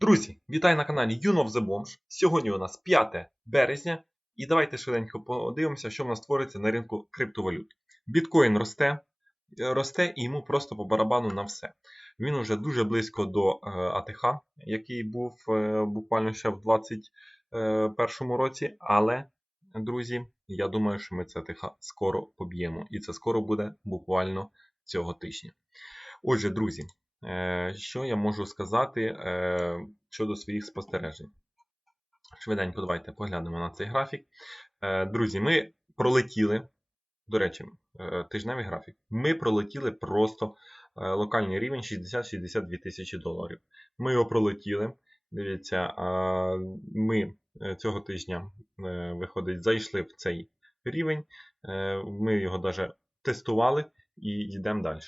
Друзі, вітаю на каналі Know The Bomb. Сьогодні у нас 5 березня, і давайте швиденько подивимося, що в нас твориться на ринку криптовалют. Біткоін росте, е, росте і йому просто по барабану на все. Він уже дуже близько до е, АТХ, який був е, буквально ще в 2021 році. Але, друзі, я думаю, що ми це АТХ скоро поб'ємо. І це скоро буде буквально цього тижня. Отже, друзі, що я можу сказати е, щодо своїх спостережень? Швиденько, давайте поглянемо на цей графік. Е, друзі, ми пролетіли, до речі, тижневий графік. Ми пролетіли просто локальний рівень 60-62 тисячі доларів. Ми його пролетіли. Дивіться, ми цього тижня, виходить, зайшли в цей рівень. Ми його навіть тестували і йдемо далі.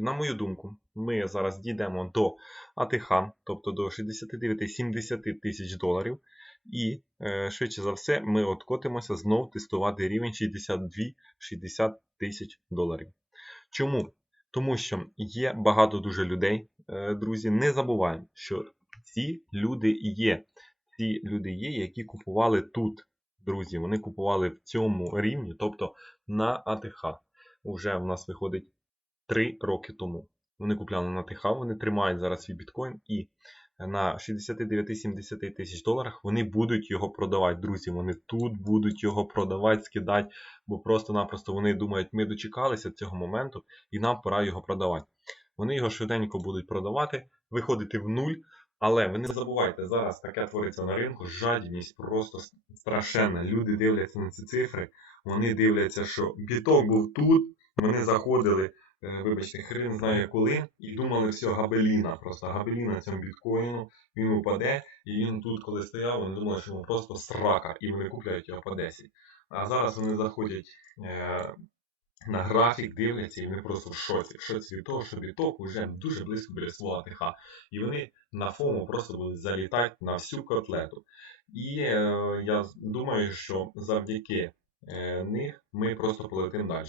На мою думку, ми зараз дійдемо до АТХ, тобто до 69-70 тисяч доларів. І, е, швидше за все, ми откотимося знов тестувати рівень 62-60 тисяч доларів. Чому? Тому що є багато дуже людей, е, друзі. Не забуваємо, що ці люди є. Ці люди є, які купували тут, друзі. Вони купували в цьому рівні, тобто на АТХ. Уже в нас виходить 3 роки тому. Вони купляли на ТХ, вони тримають зараз свій біткоін і на 69-70 тисяч доларах вони будуть його продавати. Друзі, вони тут будуть його продавати, скидати, бо просто-напросто вони думають, ми дочекалися цього моменту і нам пора його продавати. Вони його швиденько будуть продавати, виходити в нуль. Але ви не забувайте, зараз таке твориться на ринку, жадібність просто страшенна. Люди дивляться на ці цифри, вони дивляться, що біток був тут, вони заходили. Е, вибачте, хрен знає коли, і думали все габеліна. Просто габеліна цьому біткоїну, він упаде, і він тут, коли стояв, вони думали, що йому просто срака, і вони купляють його по 10. А зараз вони заходять е, на графік, дивляться, і вони просто в шоці. В шоці від того, що біток вже дуже близько біля свого АТХ. І вони на фому просто будуть залітати на всю котлету. І е, я думаю, що завдяки е, них ми просто полетимо далі.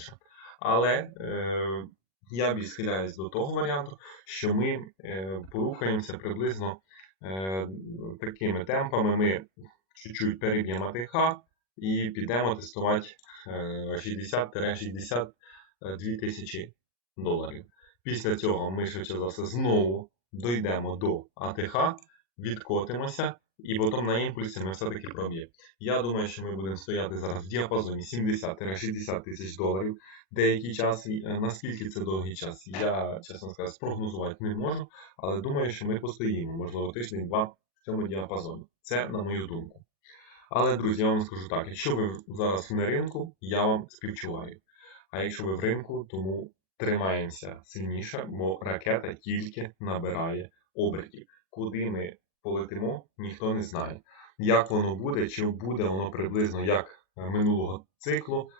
Але е, я більш схиляюсь до того варіанту, що ми е, порухаємося приблизно е, такими темпами. Ми чуть-чуть переб'ємо АТХ і підемо тестувати 60-62 е, тисячі доларів. Після цього ми швидше за знову дійдемо до АТХ, відкотимося і потім на імпульсі ми все-таки проб'ємо. Я думаю, що ми будемо стояти зараз в діапазоні 70-60 тисяч доларів. Деякий час, е, наскільки це довгий час, я, чесно сказати, спрогнозувати не можу, але думаю, що ми постоїмо, можливо, тиждень-два в цьому діапазоні. Це на мою думку. Але, друзі, я вам скажу так: якщо ви зараз на ринку, я вам співчуваю. А якщо ви в ринку, тому тримаємося сильніше, бо ракета тільки набирає обертів. Куди ми полетимо, ніхто не знає. Як воно буде, чи буде воно приблизно як е, минулого циклу,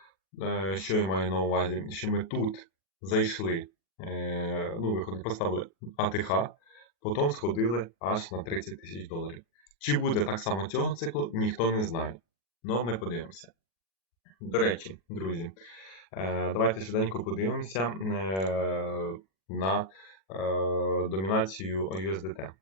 е, що я маю на увазі, що ми тут зайшли, е, ну, поставили АТХ, потім сходили аж на 30 тисяч доларів. Чи буде так само цього циклу, ніхто не знає. Ну, ми подивимося. До речі, друзі, давайте швиденько подивимося на домінацію USDT.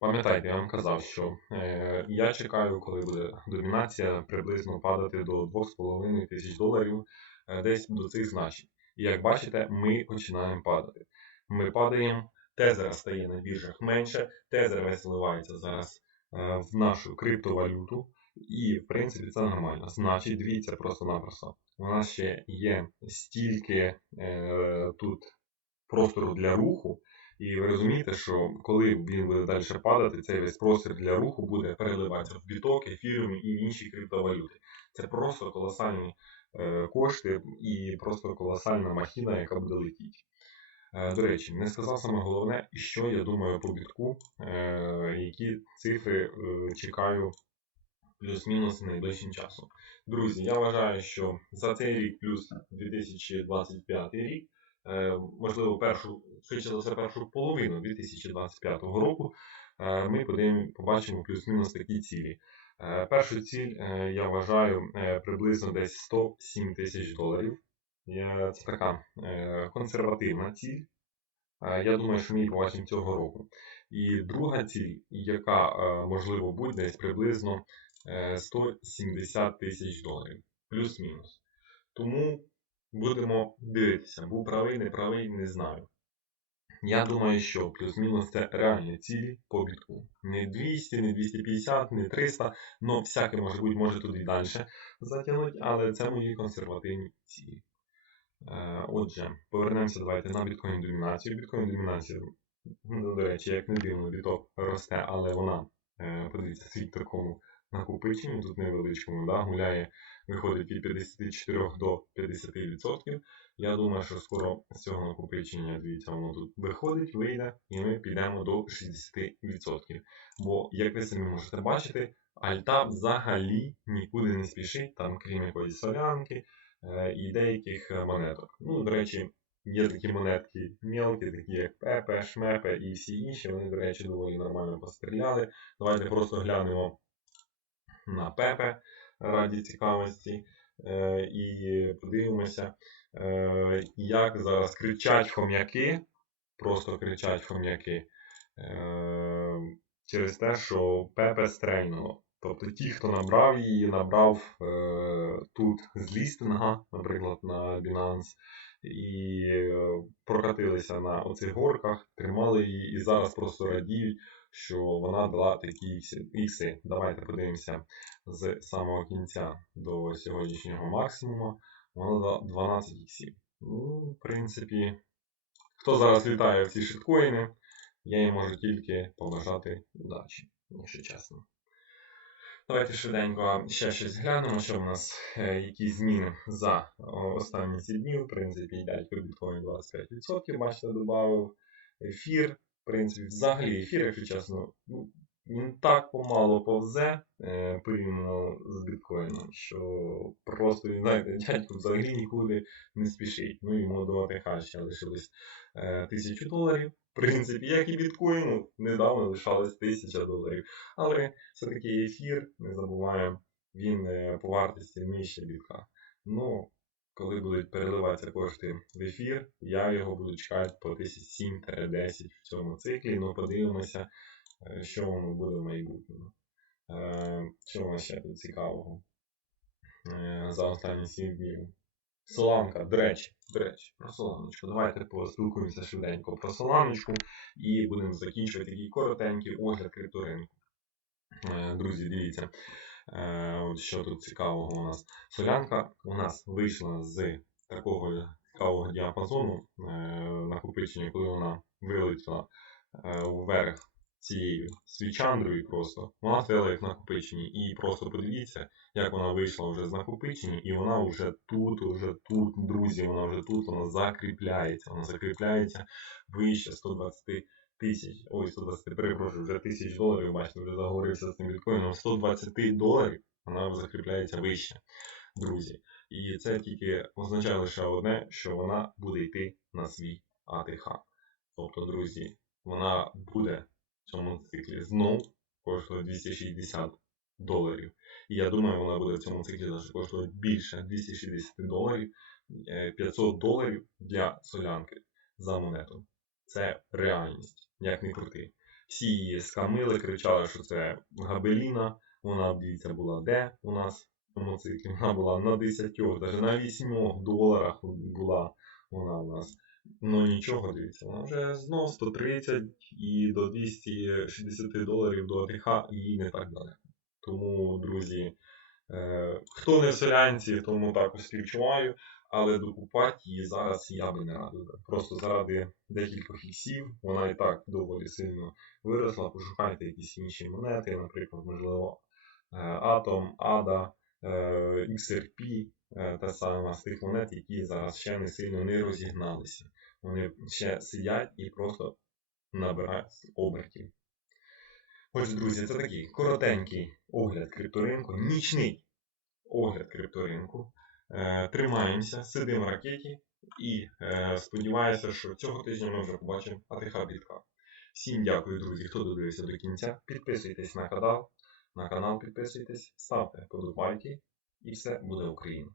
Пам'ятайте, я вам казав, що е, я чекаю, коли буде домінація приблизно падати до 2,5 тисяч доларів е, десь до цих значень. І як бачите, ми починаємо падати. Ми падаємо, тезера стає на біржах менше, тезер весь вливається зараз е, в нашу криптовалюту. І, в принципі, це нормально. Значить, дивіться просто-напросто. У нас ще є стільки е, тут простору для руху. І ви розумієте, що коли він буде далі падати, цей весь простір для руху буде переливатися в біток, ефіріум і інші криптовалюти. Це просто колосальні е, кошти і просто колосальна махіна, яка буде летіти. Е, до речі, не сказав саме головне, що я думаю по бітку, е, які цифри чекаю плюс-мінус найближчим часом. Друзі, я вважаю, що за цей рік плюс 2025 рік. Е, можливо, першу, швидше за все, першу половину 2025 року, е, ми побачимо плюс-мінус такі цілі. Е, першу ціль я вважаю приблизно десь 107 тисяч доларів. Це така консервативна ціль. Я думаю, що ми її побачимо цього року. І друга ціль, яка можливо буде десь приблизно е, 170 тисяч доларів, плюс-мінус. Тому будемо дивитися, був правий, не правий, не знаю. Я думаю, що плюс-мінус це реальні цілі по бітку. Не 200, не 250, не 300, ну всяке може бути, може туди далі затягнути, але це мої консервативні цілі. Е, Отже, повернемося давайте на біткоін домінацію. Біткоін домінація, ну, до речі, як не дивно, біток росте, але вона, е, подивіться, світ такому накопиченні, тут невеличкому, да, гуляє, виходить від 54 до 50%. Я думаю, що скоро з цього накопичення, дивіться, воно тут виходить, вийде, і ми підемо до 60%. Бо, як ви самі можете бачити, альта взагалі нікуди не спішить, там, крім якоїсь солянки е, і деяких е, монеток. Ну, до речі, є такі монетки мелкі, такі як Пепе, Шмепе і всі інші, вони, до речі, доволі нормально постріляли. Давайте просто глянемо на Пепе раді цікавості. Е, і подивимося, е, як зараз кричать хом'яки, просто кричать хом'яки е, через те, що Пепе стрельнуло. Тобто ті, хто набрав її, набрав е, тут з лістинга, наприклад, на Binance, і е, прокатилися на оцих горках, тримали її і зараз просто радіють, що вона дала такі ікси-. Давайте подивимося з самого кінця до сьогоднішнього максимуму. Вона дала 12 іксів. Ну, в принципі, хто зараз літає в ці шиткоїни, я їм можу тільки побажати удачі, якщо чесно. Давайте швиденько ще щось глянемо, що в нас е, які зміни за останні ці дні. В принципі, йдуть по біткоін 25%, бачите, додав. Ефір, в принципі, взагалі ефір, якщо чесно, ну, він так помало повзе е, порівняно з біткоїном, що просто, знаєте, дядько взагалі нікуди не спішить. Ну, йому до АТХ ще лишилось е, тисячу доларів. В принципі, як і біткоїну, недавно лишалось 1000 доларів. Але все-таки ефір, не забуваємо, він е, по вартості нижче бітка. Ну, коли будуть переливатися кошти в ефір, я його буду чекати по 1007-10 в цьому циклі. Ну, подивимося, що воно буде в майбутньому. Е, Що нас ще тут цікавого е, за останні 7 днів? Соланка, до речі, до речі, про соланочку. Давайте поспілкуємося швиденько про соланочку і будемо закінчувати такий коротенький огляд крипторинку. Е, Друзі, дивіться, е, що тут цікавого у нас. Солянка у нас вийшла з такого цікавого діапазону е, накопичення, коли вона вилетіла е, вверх цією свічандрою просто. Вона стояла як накопиченні. І просто подивіться, як вона вийшла вже з накопичення, і вона вже тут, вже тут, друзі, вона вже тут, вона закріпляється. Вона закріпляється вище 120 тисяч, ой, 120, перепрошую, вже тисяч доларів, бачите, вже заговорився з цим біткоїном, 120 доларів вона закріпляється вище, друзі. І це тільки означає лише одне, що вона буде йти на свій АТХ. Тобто, друзі, вона буде в цьому циклі знов коштує 260 доларів. І я думаю, вона буде в цьому циклі навіть коштувати більше 260 доларів, Е, 500 доларів для солянки за монету. Це реальність, як не крути. Всі її скамили, кричали, що це габеліна. Вона, дивіться, була де у нас в цьому циклі. Вона була на 10, навіть на 8 доларах була вона у нас. Ну нічого, дивіться, вона вже знов 130 і до 260 доларів до АТХ її не так далеко. Тому, друзі, е, хто не в селянці, тому також співчуваю, але докупати її зараз я би не радив. Просто заради декількох іксів, вона і так доволі сильно виросла. Пошукайте якісь інші монети, наприклад, можливо, ADA, е, XRP, та сама з тих монет, які зараз ще не сильно не розігналися. Вони ще сидять і просто набирають обертів. Ось, друзі, це такий коротенький огляд крипторинку, нічний огляд крипторинку. Е, Тримаємося, сидимо в ракеті і е, сподіваюся, що цього тижня ми вже побачимо АТХ бітка. Всім дякую, друзі, хто додивився до кінця. Підписуйтесь на канал, на канал підписуйтесь, ставте подобайки і все буде Україна.